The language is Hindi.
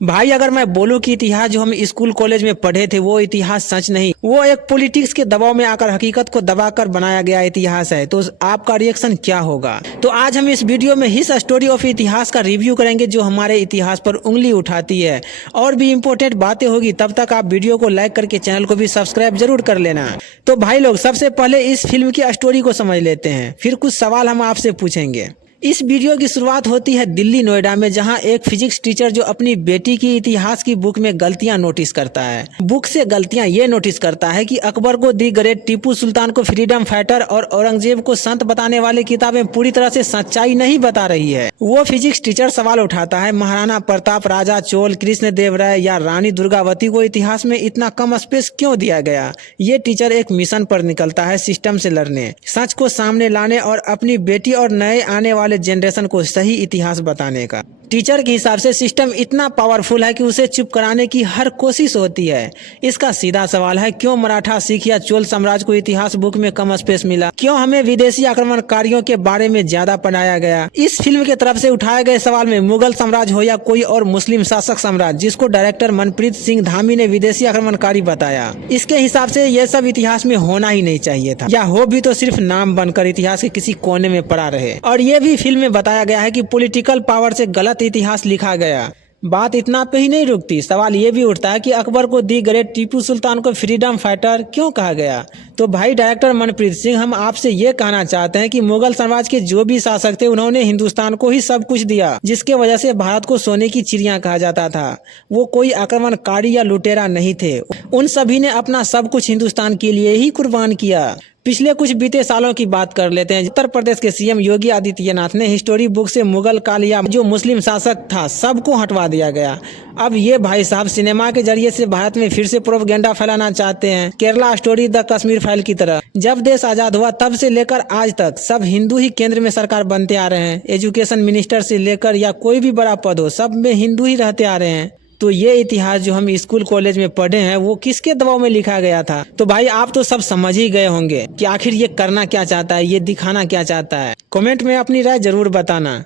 भाई अगर मैं बोलूं कि इतिहास जो हम स्कूल कॉलेज में पढ़े थे वो इतिहास सच नहीं, वो एक पॉलिटिक्स के दबाव में आकर हकीकत को दबाकर बनाया गया इतिहास है, तो आपका रिएक्शन क्या होगा? तो आज हम इस वीडियो में हिस स्टोरी ऑफ इतिहास का रिव्यू करेंगे जो हमारे इतिहास पर उंगली उठाती है। और भी इम्पोर्टेंट बातें होगी, तब तक आप वीडियो को लाइक करके चैनल को भी सब्सक्राइब जरूर कर लेना। तो भाई लोग, सबसे पहले इस फिल्म की स्टोरी को समझ लेते हैं, फिर कुछ सवाल हम आपसे पूछेंगे। इस वीडियो की शुरुआत होती है दिल्ली नोएडा में, जहां एक फिजिक्स टीचर जो अपनी बेटी की इतिहास की बुक में गलतियां नोटिस करता है। बुक से गलतियां ये नोटिस करता है कि अकबर को दी ग्रेट, टीपू सुल्तान को फ्रीडम फाइटर और औरंगजेब को संत बताने वाली किताबें पूरी तरह से सच्चाई नहीं बता रही है। वो फिजिक्स टीचर सवाल उठाता है, महाराणा प्रताप, राजा चोल, कृष्ण देव राय या रानी दुर्गावती को इतिहास में इतना कम स्पेस क्यों दिया गया? ये टीचर एक मिशन पर निकलता है सिस्टम से लड़ने, सच को सामने लाने और अपनी बेटी और नए आने वाले जनरेशन को सही इतिहास बताने का। टीचर के हिसाब से सिस्टम इतना पावरफुल है कि उसे चुप कराने की हर कोशिश होती है। इसका सीधा सवाल है, क्यों मराठा, सिख या चोल साम्राज्य को इतिहास बुक में कम स्पेस मिला? क्यों हमें विदेशी आक्रमणकारियों के बारे में ज्यादा पढ़ाया गया? इस फिल्म की तरफ से उठाए गए सवाल में मुगल साम्राज्य हो या कोई और मुस्लिम शासक साम्राज्य, जिसको डायरेक्टर मनप्रीत सिंह धामी ने विदेशी आक्रमणकारी बताया, इसके हिसाब से यह सब इतिहास में होना ही नहीं चाहिए था, या हो भी तो सिर्फ नाम बनकर इतिहास के किसी कोने में पड़ा रहे। और ये भी फिल्म में बताया गया है कि पॉलिटिकल पावर से गलत इतिहास लिखा गया। बात इतना पे ही नहीं रुकती, सवाल ये भी उठता है कि अकबर को दी ग्रेट, टीपू सुल्तान को फ्रीडम फाइटर क्यों कहा गया? तो भाई डायरेक्टर मनप्रीत सिंह, हम आपसे ये कहना चाहते हैं कि मुगल साम्राज्य के जो भी शासक थे उन्होंने हिंदुस्तान को ही सब कुछ दिया, जिसके वजह से भारत को सोने की चिड़िया कहा जाता था। वो कोई आक्रमणकारी या लुटेरा नहीं थे, उन सभी ने अपना सब कुछ हिंदुस्तान के लिए ही कुर्बान किया। पिछले कुछ बीते सालों की बात कर लेते हैं। उत्तर प्रदेश के सीएम योगी आदित्यनाथ ने हिस्टोरी बुक से मुगल काल या जो मुस्लिम शासक था सबको हटवा दिया गया। अब ये भाई साहब सिनेमा के जरिए से भारत में फिर से प्रोपेगेंडा फैलाना चाहते हैं, Kerala story the Kashmir file की तरह। जब देश आजाद हुआ तब से लेकर आज तक सब हिंदू ही केंद्र में सरकार बनते आ रहे हैं। एजुकेशन मिनिस्टर से लेकर या कोई भी बड़ा पद हो, सब में हिंदू ही रहते आ रहे हैं। तो ये इतिहास जो हम स्कूल कॉलेज में पढ़े हैं वो किसके दबाव में लिखा गया था? तो भाई आप तो सब समझ ही गए होंगे कि आखिर ये करना क्या चाहता है, ये दिखाना क्या चाहता है। कमेंट में अपनी राय जरूर बताना।